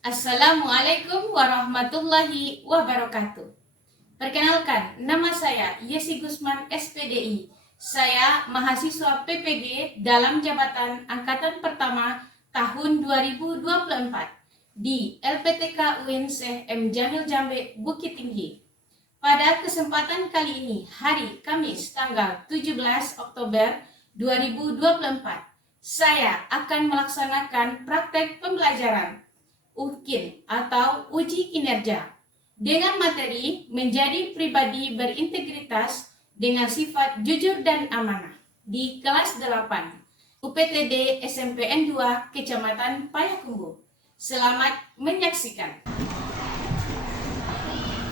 Assalamualaikum warahmatullahi wabarakatuh. Perkenalkan, nama saya Yesi Gusman SPDI. Saya mahasiswa PPG dalam jabatan Angkatan Pertama tahun 2024 di LPTK UIN Syekh M. Jamil Jambe, Bukit Tinggi. Pada kesempatan kali ini, hari Kamis tanggal 17 Oktober 2024, saya akan melaksanakan praktek pembelajaran UKIN atau uji kinerja dengan materi menjadi pribadi berintegritas dengan sifat jujur dan amanah di kelas 8 UPTD SMPN 2 Kecamatan Payakumbuh. Selamat menyaksikan.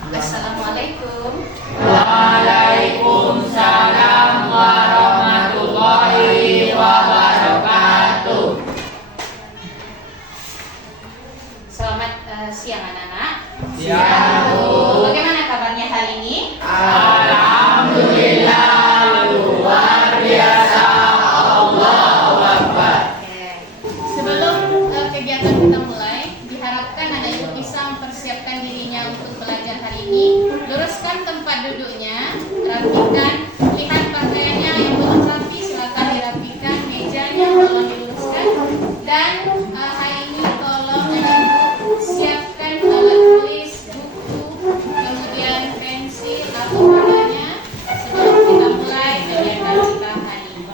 Assalamualaikum. Waalaikumsalam warahmatullahi wabarakatuh. Selamat siang anak-anak. Siang, Bu. Bagaimana kabarnya hari ini? Alhamdulillah, luar biasa. Allahu Akbar. Sebelum kegiatan kita mulai, diharapkan anak ibu bisa mempersiapkan dirinya untuk belajar hari ini. Luruskan tempat duduknya, rapikan, lihat pakaiannya yang belum rapi, silakan dirapikan, mejanya tolong diluruskan, dan hari ini tolong anak ibu siapkan alat tulis, buku, kemudian pensil atau warnanya sebelum kita mulai kegiatan kita hari ini.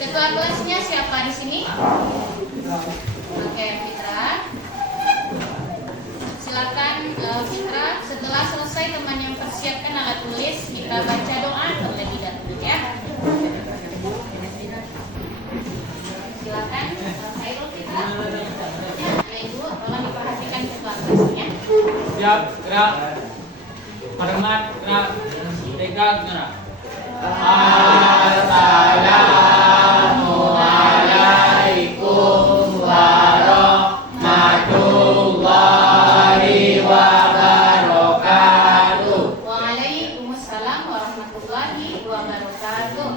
Ketua kelasnya siapa di sini? Oke, Fitra. Silakan Fitra, setelah selesai teman yang persiapkan alat tulis, kita baca doa terlebih dahulu ya. Silakan Khairul Fitra. Ya Ibu, tolong diperhatikan ketua kelasnya. Siap, gerak. Hormat, gerak. Tegak, gerak. Assalamualaikum warahmatullahi wabarakatuh. Waalaikumsalam warahmatullahi wabarakatuh.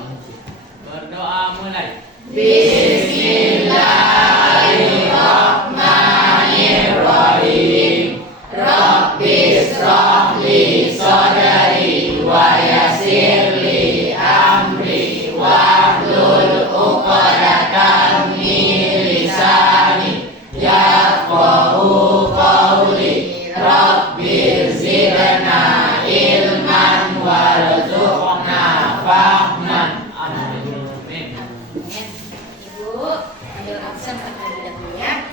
Berdoa mulai. Bismillahirrahmanirrahim. Rabbis shrahli sadri wa yassirli amri wahlul 'uqdatam min lisani yafqahu qawli. Rabbi zidna ilman warzuqna fahman. Amin. Ibu, ambil absen terlebih dahulu ya.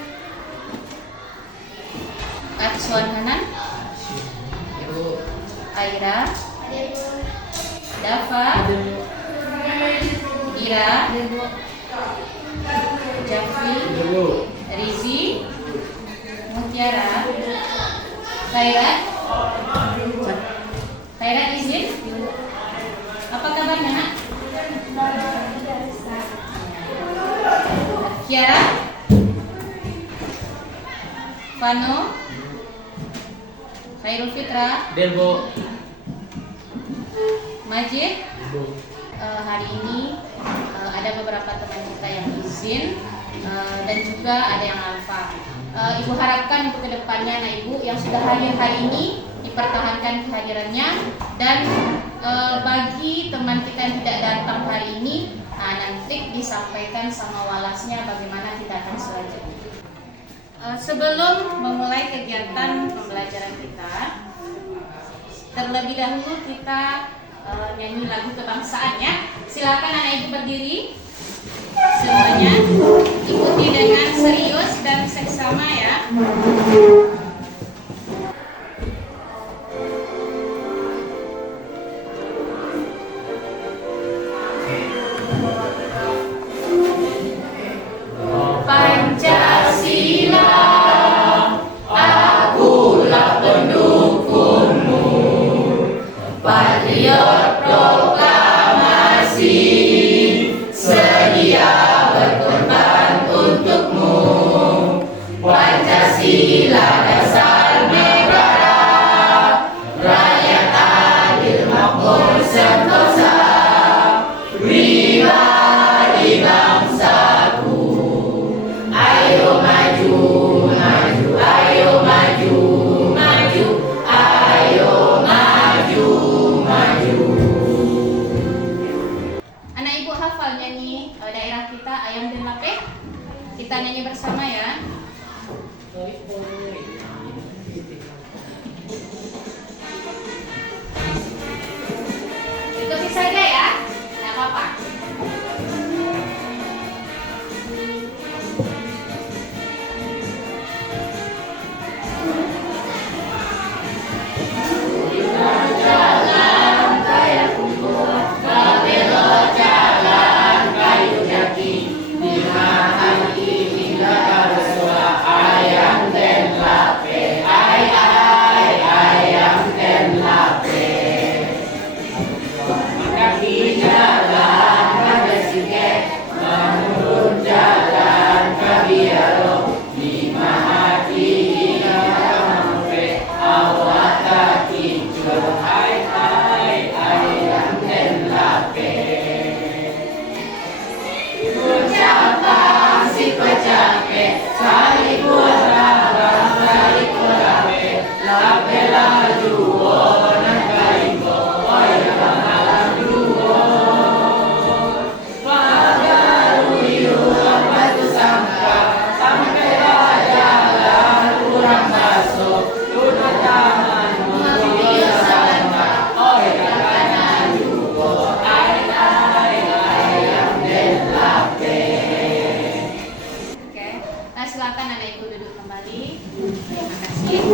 Aksuan kanan. Aira, Dafa, Ira, Jafri, Rizi, Mutiara, Khairat. Khairat izin. Apa kabarnya, Nak? Kiara, Fano, Khairul Fitra, Delbo. Majid. Hari ini ada beberapa teman kita yang izin dan juga ada yang alfa. Ibu harapkan untuk kedepannya anak ibu yang sudah hadir hari ini dipertahankan kehadirannya, dan bagi teman kita yang tidak datang hari ini nanti disampaikan sama walasnya bagaimana kita akan selanjutnya. Sebelum memulai kegiatan pembelajaran kita, terlebih dahulu kita nyanyi lagu kebangsaan ya. Silakan anak ibu berdiri semuanya, ikuti dengan serius dan seksama ya. Pancasila, akulah pendukungmu. Patriot proklamasi, sedia berkorban untukmu. Pancasila Lape? Kita nyanyi bersama ya. Ikuti saja ya, tidak apa-apa. Silakan anak ibu duduk kembali. Terima kasih.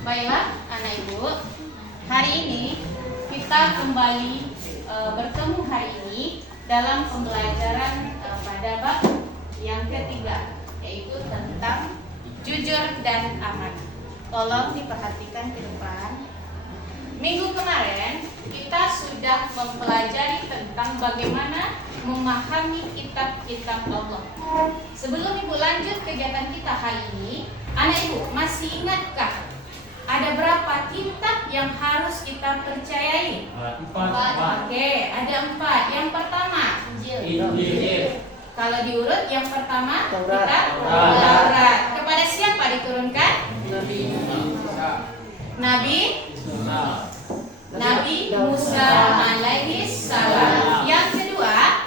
Baiklah anak ibu, hari ini kita kembali bertemu hari ini dalam pembelajaran pada bab yang ketiga, yaitu tentang jujur dan amanah. Tolong diperhatikan ke depan. Minggu kemarin kita sudah mempelajari tentang bagaimana memahami kitab-kitab Allah. Sebelum ibu lanjut kegiatan kita hari ini, anak ibu masih ingatkah ada berapa kitab yang harus kita percayai? 4. Oke, ada 4. Yang pertama, Injil. Kalau diurut, yang pertama kitab Taurat. Kepada siapa diturunkan? Nabi Musa alaihi salam. Yang kedua,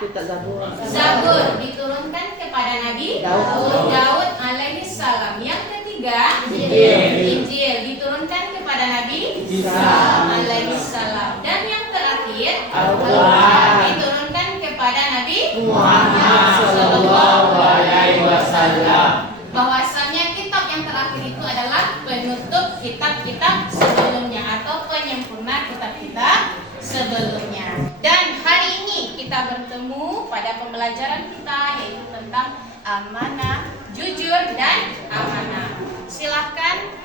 Zabur diturunkan kepada Nabi Daud alaihi salam. Yang ketiga, Injil diturunkan kepada Nabi Isa alaihi salam. Dan yang terakhir, Al-Quran diturunkan kepada Nabi Muhammad sallallahu alaihi wasallam. Bahwasanya kitab yang terakhir itu adalah penutup kitab-kitab sebelumnya atau penyempurna kitab-kitab sebelumnya. Dan hari ini kita bertemu pada pembelajaran kita, yaitu tentang amanah, jujur dan amanah. Silakan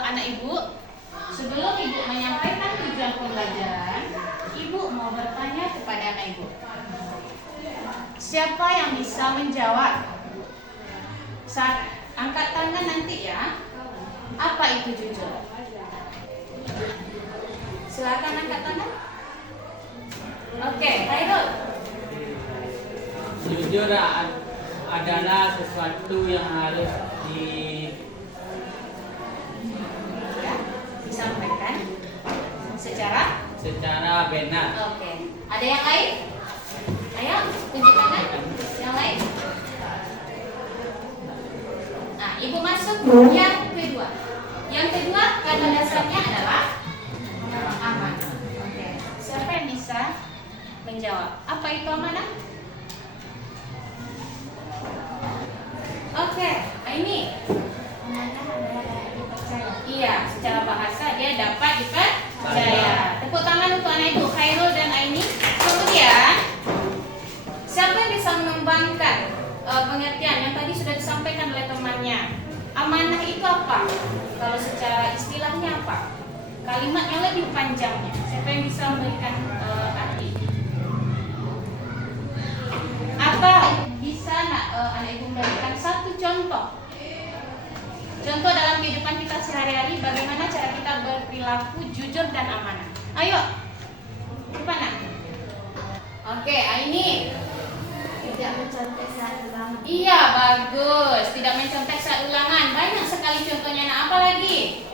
anak ibu, sebelum ibu menyampaikan tujuan pembelajaran, ibu mau bertanya kepada anak ibu. Siapa yang bisa menjawab? Saat angkat tangan nanti ya. Apa itu jujur? Silakan angkat tangan. Oke, Khairul. Jujur adalah sesuatu yang harus disampaikan secara benar. Oke. Ada yang lain? Ayo, tunjukkan yang lain. Nah, ibu masuk yang kedua. Yang kedua kata dasarnya adalah amanah. Oke. Siapa yang bisa menjawab? Apa itu amanah? Oke, ini amanah adalah dipercaya. Iya, secara bahasa dia dapat dipercaya. Tepuk tangan untuk anak ibu Khairul dan Aini. Kemudian, siapa yang bisa mengembangkan pengertian yang tadi sudah disampaikan oleh temannya? Amanah itu apa? Kalau secara istilahnya apa? Kalimat yang lebih panjangnya. Siapa yang bisa memberikan arti? Apa bisa anak ibu memberikan satu contoh? Contoh dalam kehidupan kita sehari-hari, bagaimana cara kita berperilaku jujur dan amanah. Ayo, mana? Oke, Aini. Tidak mencontek saat ulangan. Iya, bagus. Tidak mencontek saat ulangan. Banyak sekali contohnya. Nah, apa lagi?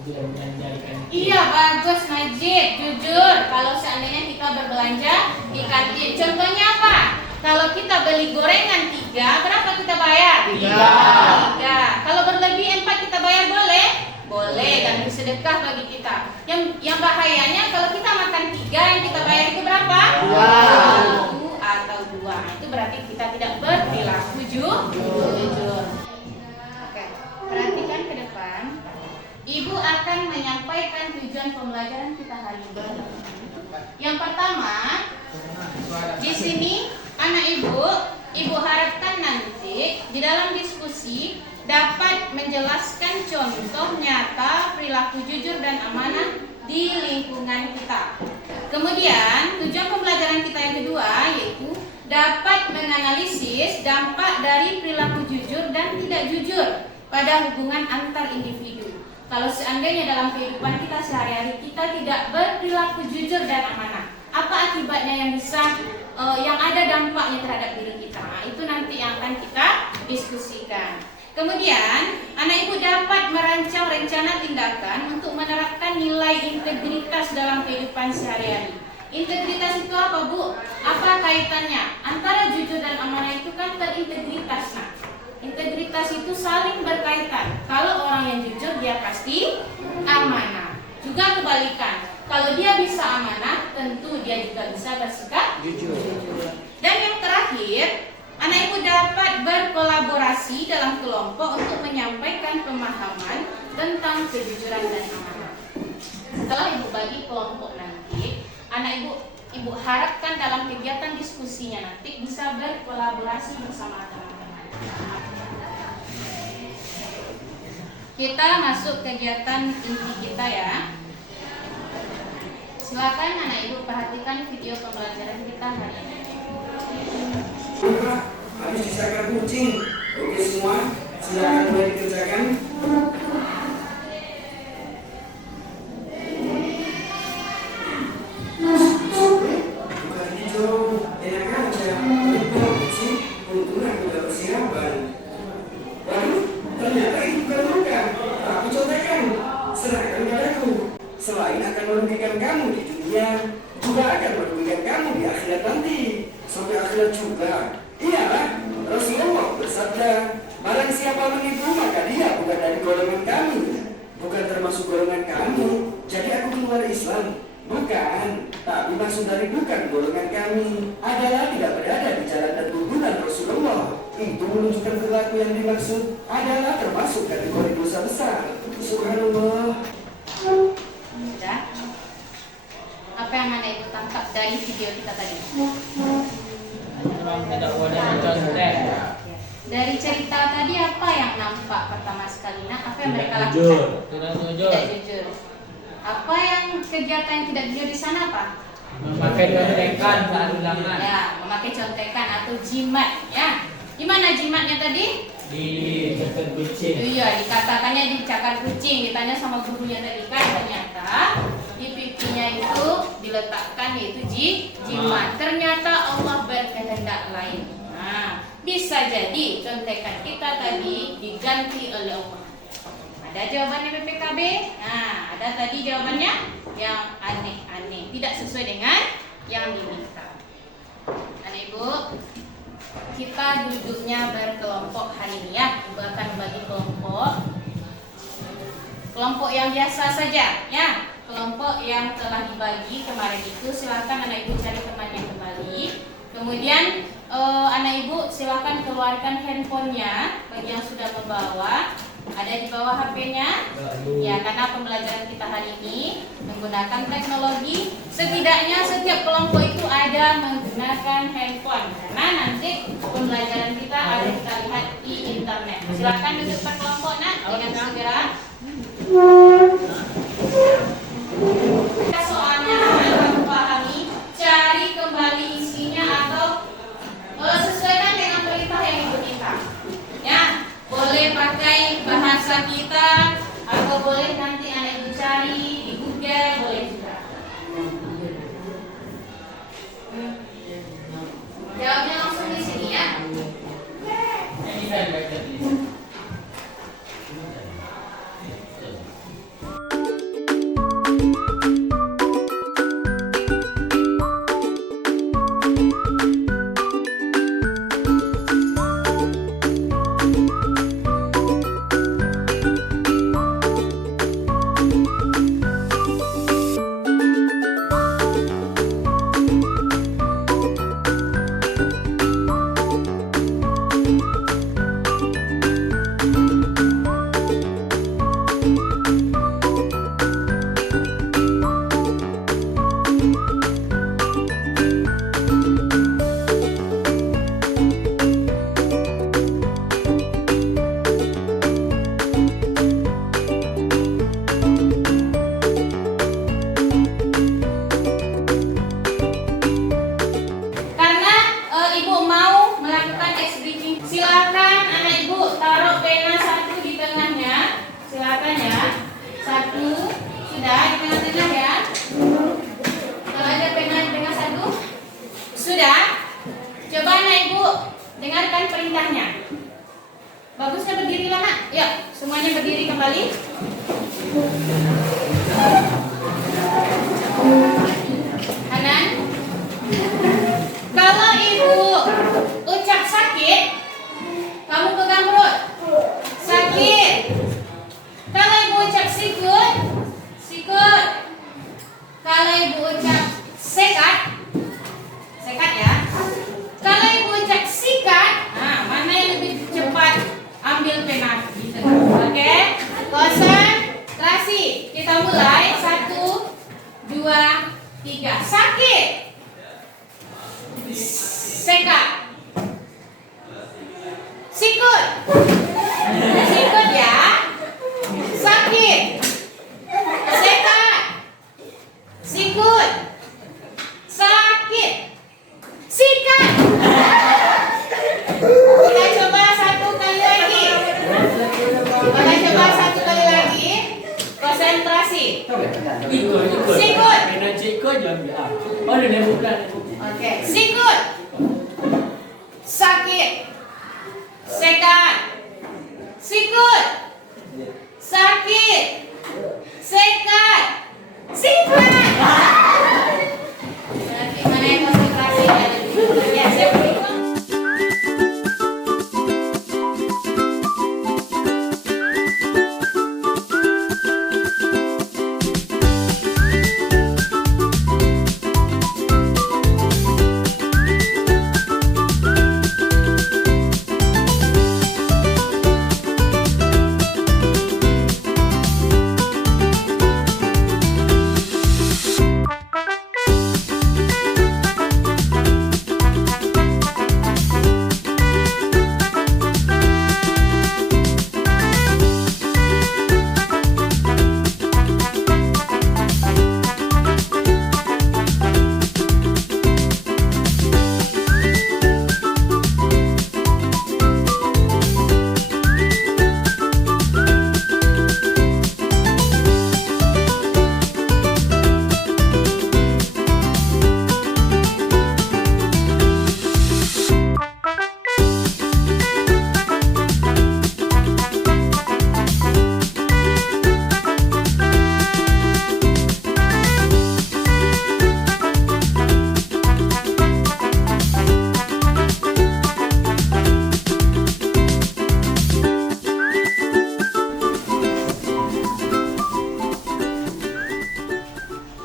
Tidak berbelanja di kantin. Iya, bagus Najib. Jujur, kalau seandainya kita berbelanja di kantin, contohnya apa? Kalau kita beli gorengan 3, berapa kita bayar? 3. Kalau berlebih 4 kita bayar boleh? Boleh, dan itu sedekah bagi kita. Yang bahayanya kalau kita makan 3, yang kita bayar itu berapa? 1 atau 2. Itu berarti kita tidak berperilaku jujur. Oke, perhatikan ke depan. Ibu akan menyampaikan tujuan pembelajaran kita hari ini. Yang pertama, di sini anak ibu harapkan nanti di dalam diskusi dapat menjelaskan contoh nyata perilaku jujur dan amanah di lingkungan kita. Kemudian, tujuan pembelajaran kita yang kedua yaitu dapat menganalisis dampak dari perilaku jujur dan tidak jujur pada hubungan antar individu. Kalau seandainya dalam kehidupan kita sehari-hari kita tidak berperilaku jujur dan amanah, apa akibatnya yang bisa yang ada dampaknya terhadap diri kita? Nah, itu nanti yang akan kita diskusikan. Kemudian, anak ibu dapat merancang rencana tindakan untuk menerapkan nilai integritas dalam kehidupan sehari-hari. Integritas itu apa, Bu? Apa kaitannya? Antara jujur dan amanah itu kan terintegritas. Nah, integritas itu saling berkaitan. Kalau orang yang jujur dia pasti amanah. Juga kebalikan. Kalau dia bisa amanah, tentu dia juga bisa bersikap jujur. Dan yang terakhir, anak ibu dapat berkolaborasi dalam kelompok untuk menyampaikan pemahaman tentang kejujuran dan amanah. Setelah ibu bagi kelompok nanti, anak ibu harapkan dalam kegiatan diskusinya nanti bisa berkolaborasi bersama teman-teman. Kita masuk kegiatan inti kita ya. Silakan anak ibu perhatikan video pembelajaran kita hari ini. Habis disakar kucing. Oke semua, silakan mulai dikerjakan. Bukan hijau, enak aja. Itu kucing, keuntungan udah persiapan. Waduh, ternyata itu bukan luka, tapi contekan. Serahkan padaku. Selain akan merugikan kamu di dunia, juga akan merugikan kamu di akhirat nanti. Sampai akhirat juga. Iyalah, Rasulullah bersabda, barang siapa menipu maka dia bukan dari golongan kami, bukan termasuk golongan kami. Jadi aku keluar Islam, bukan. Tapi maksud dari bukan golongan kami adalah tidak berada di jalan dan tuntunan Rasulullah. Itu menunjukkan perilaku yang dimaksud adalah termasuk kategori dosa besar. Subhanallah. Sudah? Apa yang anda ibu tangkap dari video kita tadi? Memang tidak boleh mencontek. Dari cerita tadi apa yang nampak pertama sekali? Nah, apa yang mereka Tidak jujur. lakukan? Tidak jujur. Tidak jujur. Apa yang kegiatan yang tidak jujur di sana apa? Memakai contekan saat ulangan. Ya, memakai contekan atau jimat. Ya, gimana jimatnya tadi? Di dekat kucing. Iya, dikatakannya dicakar kucing. Ditanya sama gurunya tadi kan ternyata di pipinya itu diletakkan yaitu jimat. Ternyata Allah berkehendak lain. Nah, bisa jadi contekan kita tadi diganti oleh Allah. Ada jawabannya BPKB? Nah, ada tadi jawabannya yang aneh-aneh, tidak sesuai dengan yang diminta. Anak ibu, kita duduknya berkelompok hari ini ya. Ibu akan bagi kelompok yang biasa saja ya. Kelompok yang telah dibagi kemarin itu silakan anak ibu cari temannya kembali. Kemudian anak ibu silakan keluarkan handphonenya bagi yang sudah membawa. Ada di bawah HP-nya. Ya, karena pembelajaran kita hari ini menggunakan teknologi, setidaknya setiap kelompok itu ada menggunakan handphone. Karena nanti pembelajaran kita ada kita lihat di internet. Silakan duduk per kelompok nak dengan segera. Soalnya kamu pahami, cari kembali isinya atau sesuaikan dengan perintah yang ibu minta. Ya, boleh pakai bahasa kita atau boleh nanti anak ibu cari di Google, boleh juga. Jawabnya langsung di sini ya. Ini saya baca di sini. kembali. Hanan, kalau ibu ucap sakit, kamu pegang perut. Sakit. Kalau ibu ucap sikut, sikut. Kalau ibu ucap sekat, sekat ya. Kalau ibu ucap sikat, nah mana yang lebih cepat? Ambil pena. Oke, konsentrasi. Kita mulai 1, 2, 3. Sakit. Sekat. Sikut. Sikut ya. Sakit. Sekat. Sikut. Sakit. Sikat. Kita coba 1 kali lagi. Kita coba 1 kali lagi. Konsentrasi. Ikut. Sikut. Kena cikut je ambil. Oh, dia nak buka. Oke, sikut. Sakit. Sekat. Sikut. Sakit. Sekat. Sikat. Berarti mana yang konsentrasi ada di sini? Ya, saya berhitung.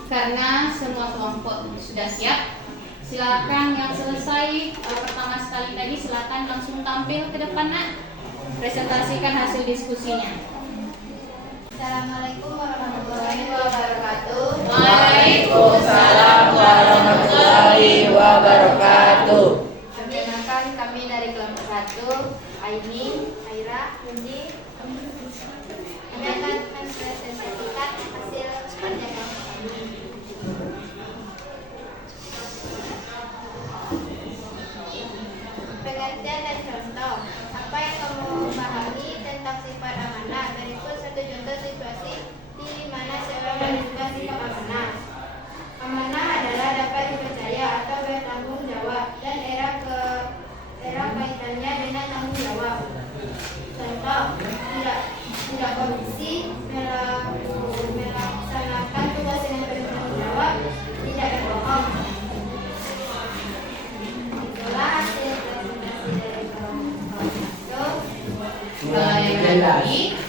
Karena semua kelompok sudah siap, silakan yang selesai pertama sekali tadi silakan langsung tampil ke depan nak. Presentasikan hasil diskusinya. Assalamualaikum warahmatullahi wabarakatuh. Waalaikumsalam warahmatullahi wabarakatuh. Perkenalkan kami dari kelompok 1, Aini, Aira, Yundi. Kami akan mempresentasikan hasil kerja kelompok kami. Pengertian dan contoh. Apa yang kamu pahami tentang sifat amanah? Berikut satu contoh situasi di mana seorang menunjukkan sikap amanah. Amanah adalah dapat dipercaya atau bertanggung jawab dan era kaitannya dengan tanggung jawab. Contoh, tidak korupsi, melaksanakan tugas dengan bertanggung jawab, tidak berbohong. Itulah hasil presentasi dari kelompok 1. Lagi.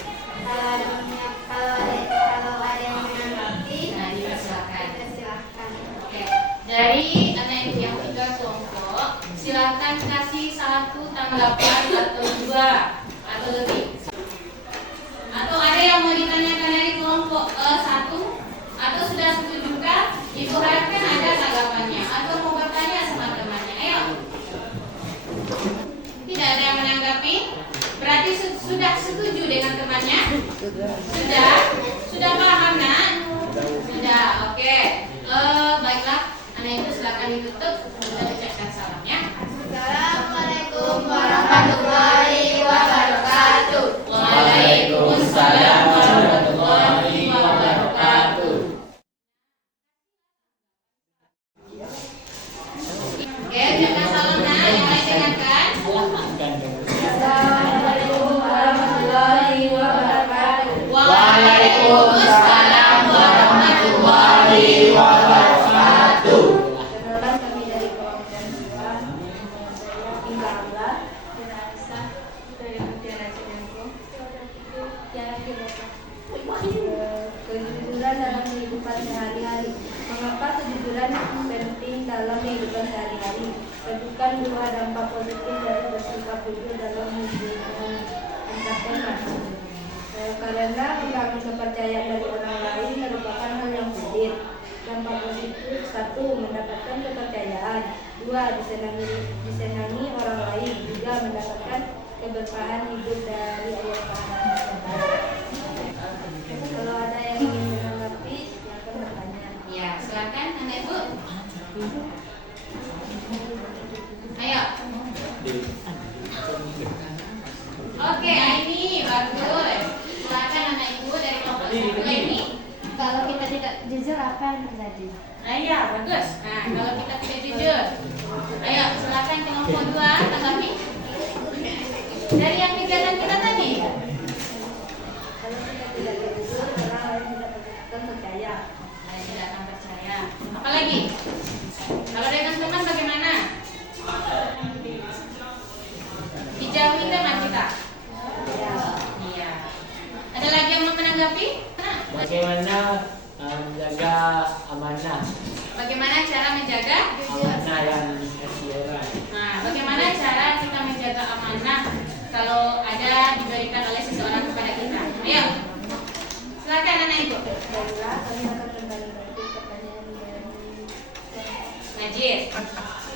Kalau ada yang menanggapi, Nah, dipersilakan. silakan. Oke. Dari anak yang 3 kelompok, silakan kasih 1 tanggapan atau 2 atau lebih. Atau ada yang mau ditanyakan dari kelompok 1 atau sudah setujukah? Ibu harapkan ada tanggapannya atau mau bertanya sama temannya. Ayo. Tidak ada yang menanggapi? Berarti sudah setuju dengan temannya? Sudah paham nak? Sudah. Oke. Baiklah. Anak itu silakan ditutup. Kita ucapkan salam ya. Assalamualaikum warahmatullahi wabarakatuh. Waalaikumsalam warahmatullahi wabarakatuh. Oke, ucapkan salam nak. Yang lain dengarkan. Assalamualaikum warahmatullahi wabarakatuh. Sebutkan 2 dampak positif dari bersikap jujur dalam hubungan antar teman. Karena membangun kepercayaan dari orang lain merupakan hal yang sulit. Dampak positif: 1. Mendapatkan kepercayaan. 2. Disenangi orang lain. 3. Mendapatkan keberkahan hidup dari ayat Tuhan. Kalau ada yang ingin menanggapi, silakan bertanya. Ya, silakan anak ibu. Ayo. Oke, Aini, bagus. Silakan anak ibu dari kelompok 1 ini. Kalau kita tidak jujur, apa yang terjadi? Iya, bagus. Nah, kalau kita tidak jujur. Ayo, silakan kelompok 2 tanggapi. Dari yang kegiatan kita tadi. Kalau kita tidak jujur, orang lain tidak akan percaya. Saya tidak akan percaya. Apalagi? Kalau dengan teman bagaimana? Dijauhi teman kita. Iya. Ada lagi yang mau menanggapi? Nah, Bagaimana menjaga amanah? bagaimana cara menjaga? Amanah yang dikasih orang. Nah, bagaimana cara kita menjaga amanah kalau ada diberikan oleh seseorang kepada kita? Ayo, silakan anak ibu. Baiklah, kami akan kembali ke pertanyaan dari Najib.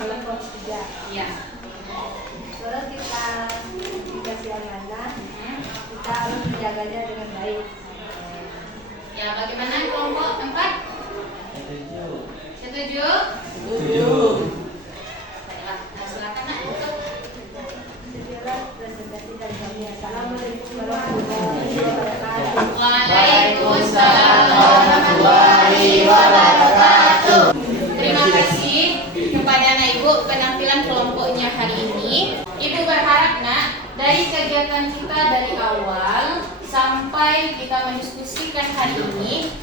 kelompok 3. Iya. Kalau kita dikasih amanah, kita harus menjaganya dengan baik. Ya, bagaimana kelompok 4? Setuju. Setuju? Setuju. Baiklah, nah, silakan nak. Sekian presentasi dari kami. Assalamualaikum warahmatullahi wabarakatuh. Waalaikumsalam warahmatullahi wabarakatuh. Terima kasih kepada anak ibu penampilan kelompoknya hari ini. Ibu berharap nak dari kegiatan kita dari awal sampai kita mendiskusikan hari ini,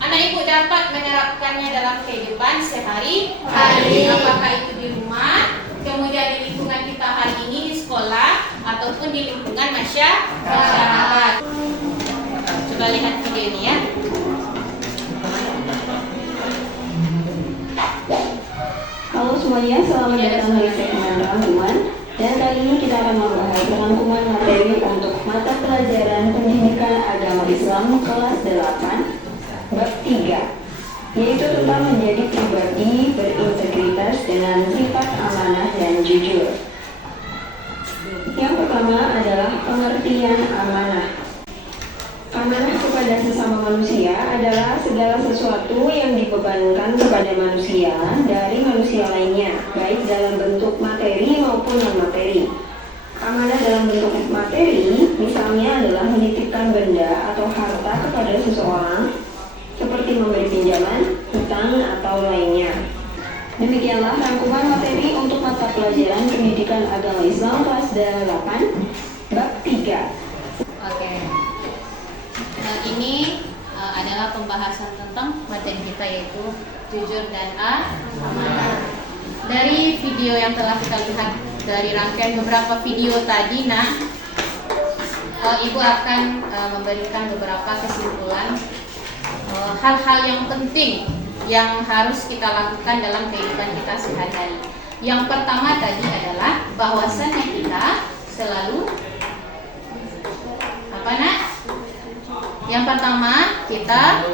anak ibu dapat menerapkannya dalam kehidupan sehari-hari. Apakah itu di rumah, kemudian di lingkungan kita hari ini di sekolah, ataupun di lingkungan masyarakat. Coba lihat video ini ya. Halo semuanya, selamat datang di segmen rangkuman. Dan kali ini kita akan membahas rangkuman materi untuk mata pelajaran Pendidikan Agama Islam kelas 8 bab 3, yaitu tentang menjadi pribadi berintegritas dengan sifat amanah dan jujur. Yang pertama adalah pengertian amanah. Amanah kepada sesama manusia adalah segala sesuatu yang dibebankan kepada manusia dari manusia lainnya, baik dalam bentuk materi maupun non-materi. Amanah dalam bentuk materi misalnya adalah menitipkan benda atau harta kepada seseorang, seperti memberi pinjaman, hutang, atau lainnya. Demikianlah rangkuman materi untuk mata pelajaran Pendidikan Agama Islam kelas 8 bab 3. Oke. Ini adalah pembahasan tentang materi kita, yaitu jujur dan amanah. Dari video yang telah kita lihat dari rangkaian beberapa video tadi, Ibu akan memberikan beberapa kesimpulan hal-hal yang penting yang harus kita lakukan dalam kehidupan kita sehari-hari. Yang pertama tadi adalah bahwasannya kita selalu apa nak? Yang pertama kita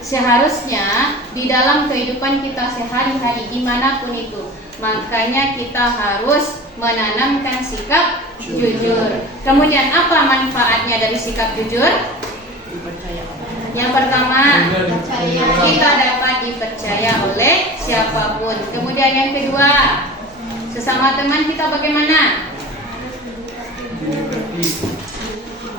seharusnya di dalam kehidupan kita sehari-hari dimanapun itu, makanya kita harus menanamkan sikap jujur. Kemudian apa manfaatnya dari sikap jujur? Yang pertama, kita dapat dipercaya oleh siapapun. Kemudian yang kedua, sesama teman kita bagaimana?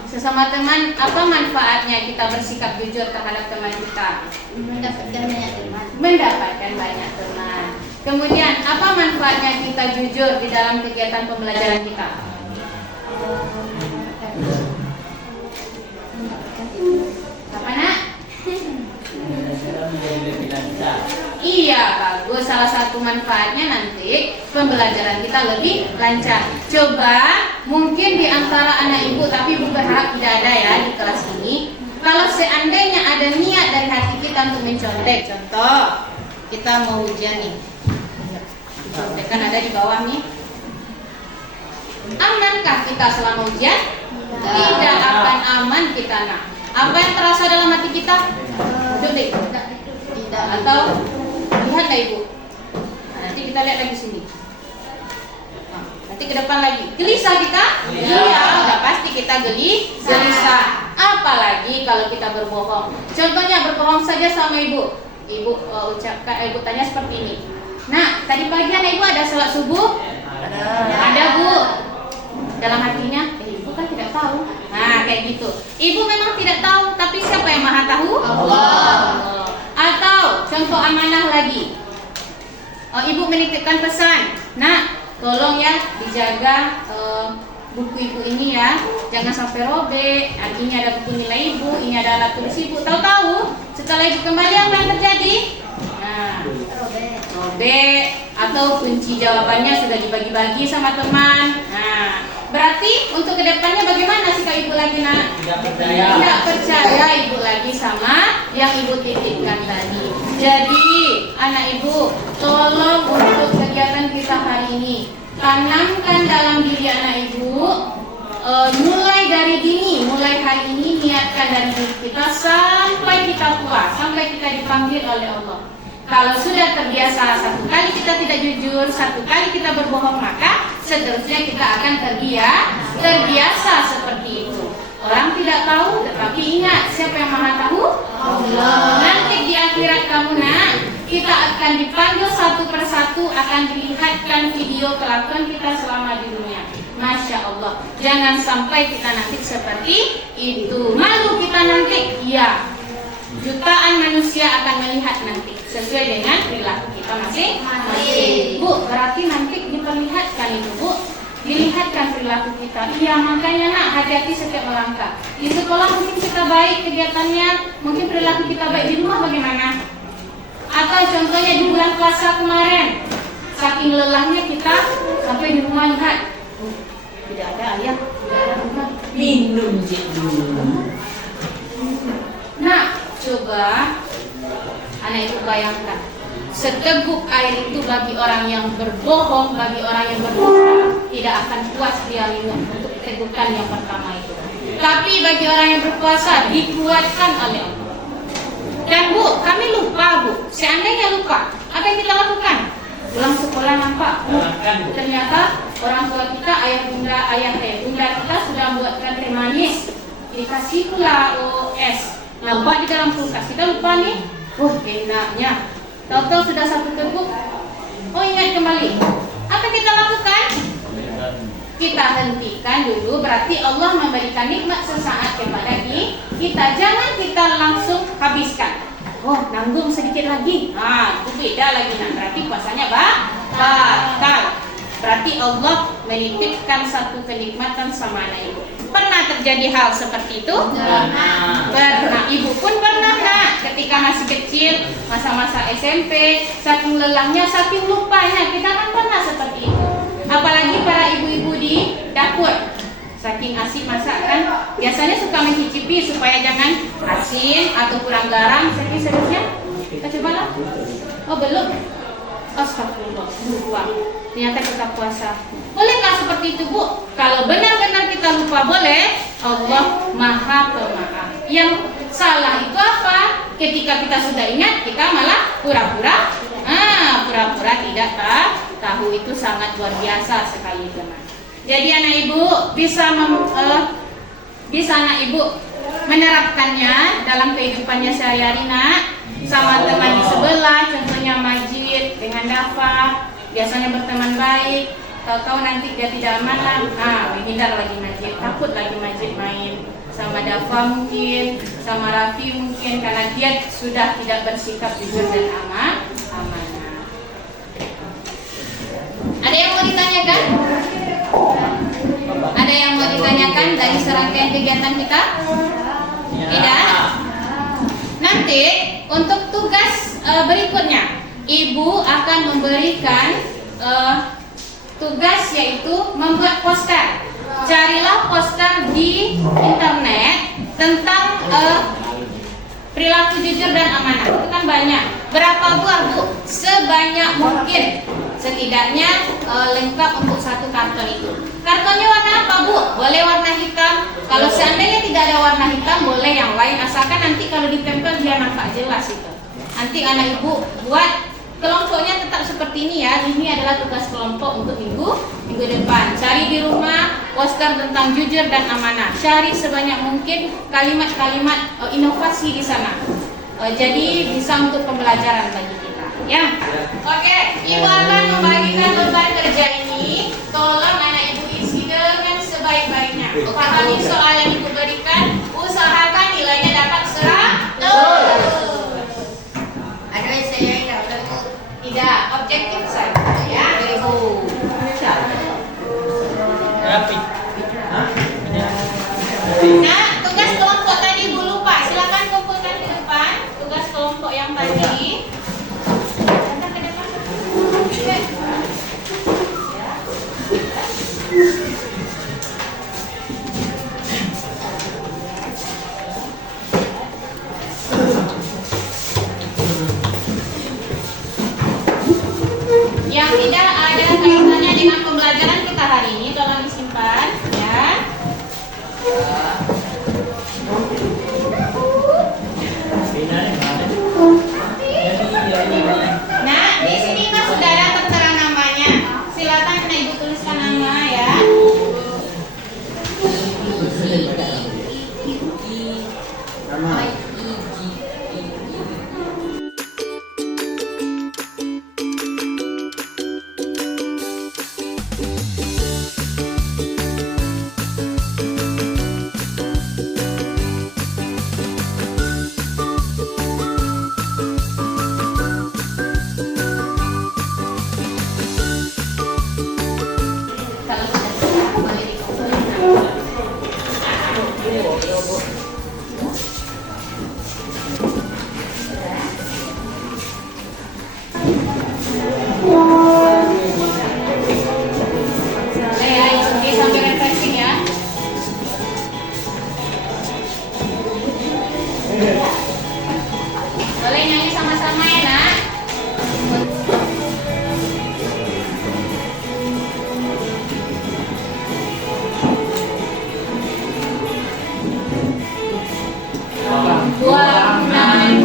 Sesama teman, apa manfaatnya kita bersikap jujur terhadap teman kita? Mendapatkan banyak teman. Mendapatkan banyak teman. Kemudian, apa manfaatnya kita jujur di dalam kegiatan pembelajaran kita? Apa nak? Iya, bagus. Salah satu manfaatnya nanti pembelajaran kita lebih lancar. Coba, mungkin di antara anak ibu, tapi ibu berharap tidak ada ya di kelas ini. Kalau seandainya ada niat dari hati kita untuk mencontek, contoh, kita mau ujian nih. Contekan ada di bawah nih. Amankah kita selama ujian? Tidak akan aman kita nak. Apa yang terasa dalam hati kita? Duduk deh. Tidak. Atau lihatlah ibu. Nah, nanti kita lihat lagi sini. Nah, nanti ke depan lagi. Gelisah kita? Iya, udah pasti kita gelisah. Apalagi kalau kita berbohong. Contohnya berbohong saja sama ibu. Ibu ibu tanya seperti ini. Nah, tadi pagi anak ibu ada salat subuh? Ada bu. Dalam hatinya, ibu kan tidak tahu. Nah, kayak gitu. Ibu memang tidak tahu, tapi siapa yang maha tahu? Allah. Atau contoh amanah lagi. Ibu menitipkan pesan. Nah, tolong ya dijaga buku ibu ini ya, jangan sampai robek. Ini ada buku nilai ibu, ini ada alat tulis ibu. Tahu-tahu setelah ibu kembali apa yang terjadi? Nah, robek atau kunci jawabannya sudah dibagi-bagi sama teman. Nah, berarti untuk kedepannya bagaimana sikap ibu lagi nak? Tidak percaya ibu lagi sama yang ibu titipkan tadi. Jadi anak ibu, tolong untuk kegiatan kita hari ini tanamkan dalam diri anak ibu, mulai dari dini, mulai hari ini niatkan dari diri kita sampai kita tua, sampai kita dipanggil oleh Allah. Kalau sudah terbiasa satu kali kita tidak jujur, satu kali kita berbohong, maka seterusnya kita akan terbiasa seperti itu. Orang tidak tahu, tetapi ingat siapa yang maha tahu? Allah. Nanti di akhirat kamu nak, kita akan dipanggil satu persatu, akan dilihatkan video kelakuan kita selama di dunia. Masya Allah. Jangan sampai kita nanti seperti itu. Malu kita nanti? Iya. Jutaan manusia akan melihat nanti sesuai dengan perilaku kita masing-masing. Bu, berarti nanti diperlihatkan itu bu, dilihatkan perilaku kita. Iya, makanya nak hati-hati setiap melangkah. Di sekolah mungkin kita baik kegiatannya, mungkin perilaku kita baik. Di rumah bagaimana? Atau contohnya di bulan puasa kemarin, saking lelahnya kita sampai di rumah lihat, tidak ada ayah, tidak ada rumah, Minum dulu. Nah, coba anak itu bayangkan, seteguk air itu bagi orang yang berbohong, bagi orang yang berdosa tidak akan puas dia minum untuk tegukan yang pertama itu. Tapi bagi orang yang berpuasa dikuatkan oleh Allah. Dan bu, kami lupa bu. Seandainya lupa, apa yang kita lakukan? Pulang sekolah nampak, ternyata orang tua kita, ayah bunda kita sudah buatkan teh manis, dikasih pula es. Nampak di dalam kulkas, kita lupa nih. Enaknya. Tahu-tahu sudah satu teguk. Oh, ingat kembali. Apa yang kita lakukan? Kita hentikan dulu. Berarti Allah memberikan nikmat sesaat kepada kita. Jangan kita langsung habiskan. Oh, nanggung sedikit lagi. Nah, itu beda lagi. Nah, berarti puasanya batal. Berarti Allah menitipkan satu kenikmatan sama anak ibu. Pernah terjadi hal seperti itu? Pernah. Ibu pun pernah nak. Ketika masih kecil, masa-masa SMP, saking lelahnya, saking lupanya, kita kan pernah seperti itu. Apalagi para ibu-ibu di dapur, saking asik masak kan, biasanya suka mencicipi supaya jangan asin atau kurang garam. Seriusnya kita cobalah. Oh belum. Astagfirullah, lupa. Ternyata kita puasa. Bolehkah seperti itu bu? Kalau benar-benar kita lupa boleh. Allah Maha Pemaaf. Yang salah itu apa? Ketika kita sudah ingat, kita malah pura-pura. Pura-pura tidak tahu. Itu sangat luar biasa sekali teman. Jadi anak ibu bisa anak ibu menerapkannya dalam kehidupannya sehari-hari nak. Sama teman di sebelah, contohnya Majid dengan Dafa, biasanya berteman baik. Tahu-tahu nanti dia tidak amanah, menghindar lagi Majid, takut lagi Majid main sama Dafa mungkin, sama Raffi mungkin, karena dia sudah tidak bersikap jujur dan amanah. Ada yang mau ditanyakan? Ada yang mau ditanyakan dari serangkaian kegiatan kita? Tidak? Nanti untuk tugas berikutnya, ibu akan memberikan tugas yaitu membuat poster. Carilah poster di internet tentang perilaku jujur dan amanah. Itu kan banyak. Berapa buah bu? sebanyak mungkin, setidaknya lengkap untuk satu karton itu. Kartonnya warna apa, Bu? Boleh warna hitam. Kalau seandainya tidak ada warna hitam, boleh yang lain, asalkan nanti kalau ditempel dia nampak jelas itu. Nanti anak ibu buat kelompoknya tetap seperti ini ya. Ini adalah tugas kelompok untuk minggu depan. Cari di rumah poster tentang jujur dan amanah. Cari sebanyak mungkin kalimat-kalimat inovasi di sana. Jadi bisa untuk pembelajaran bagi kita. Ya. Oke, Ibu akan membagikan lembar kerja ini. Tolong anak ibu isi dengan sebaik-baiknya. Pahami soal yang ibu berikan. Usahakan nilainya dapat 100. Aduh, saya tidak bertemu. Tidak, objektif saja ya. Ibu. Rapi. Nah, tugas kelompok tadi ibu lupa. Silakan kumpulkan ke depan. Tugas kelompok yang tadi. Datang ke depan. Oke. Yang tidak ada kaitannya dengan pembelajaran kita hari ini tolong disimpan ya. Nah, di sini mas sudah ada tertera namanya. Silakan kena ibu tuliskan nama ya. Kalau sudah siap boleh dikumpulkan. Oke, sambil refreshing ya. Boleh nyanyi sama-sama ya nak. Buang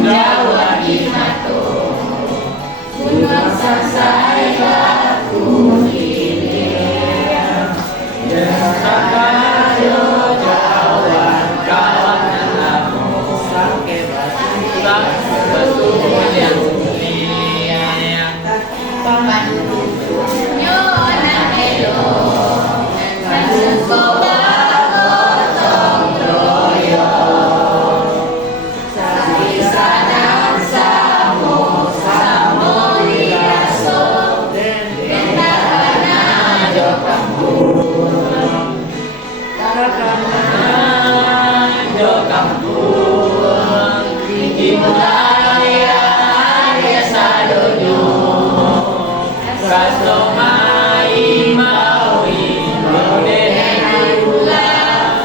Jawa di matu, gunung sasaya ku hilir. Nyona elo, nasukoba gotong royo. Sabisanang samo liaso, bentahana jo kampung. Jo kampung, Himaya Arya Sadonyo, Kasomai Maui, Modena Gula,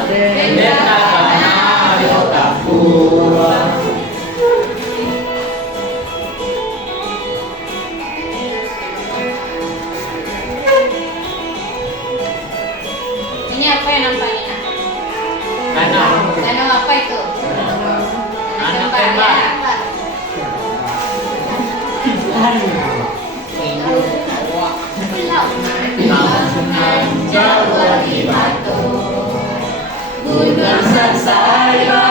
Bentahana Jo kampung. Ini apa yang nampaknya? Danau apa itu? Danau Tembak tembak. ya? Launan Jawa di batu, gunung sansaya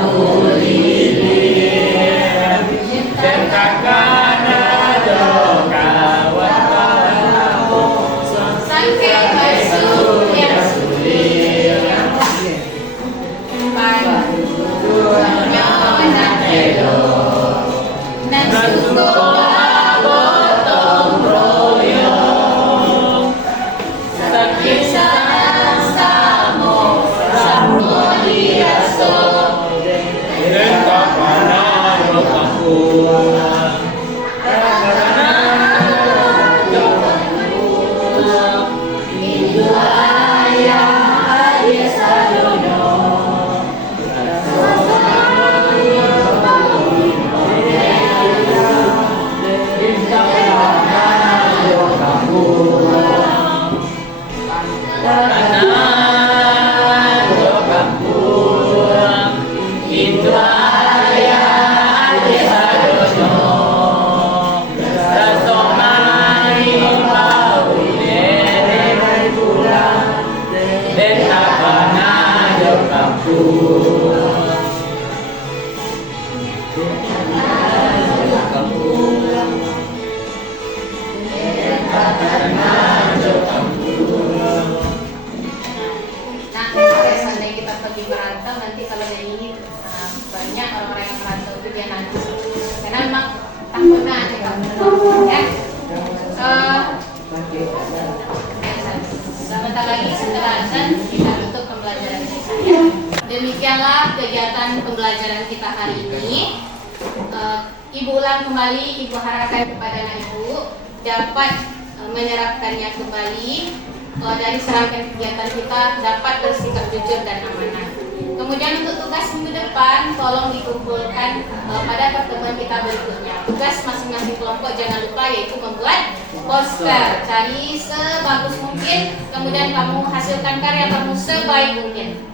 mulilir. Sangke baisu yang sulir, pandunya nakelo, nasuko gotong royong. Sakisan samo liaso. Demikianlah kegiatan pembelajaran kita hari ini. Ibu ulang kembali, Ibu harapkan kepada anak Ibu dapat menyerapkannya kembali dari serangkaian kegiatan kita, dapat bersikap jujur dan amanah. Kemudian untuk tugas minggu depan, tolong dikumpulkan pada pertemuan kita berikutnya. Tugas masing-masing kelompok jangan lupa yaitu membuat poster. Cari sebagus mungkin, kemudian kamu hasilkan karya kamu sebaik mungkin.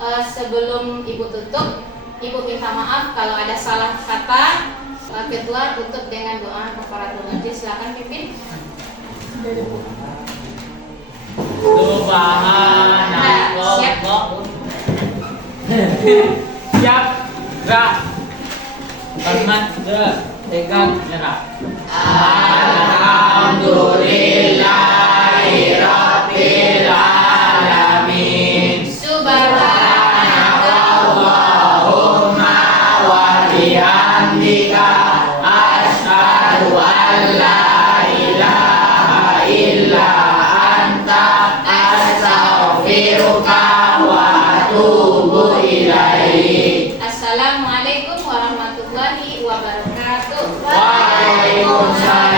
Sebelum Ibu tutup, Ibu minta maaf kalau ada salah kata. Ketua tutup dengan doa kafaratul majlis. Silakan pimpin. Subhanallah. Siap, gerak. Hormat, pegang, nyerah. Alhamdulillahirabbil alamin. Subhanallahumma wa bihamdika asyhadu an la ilaha illa anta astaghfiruka wa atubu ilaik. Assalamualaikum warahmatullahi wabarakatuh. Waalaikumsalam.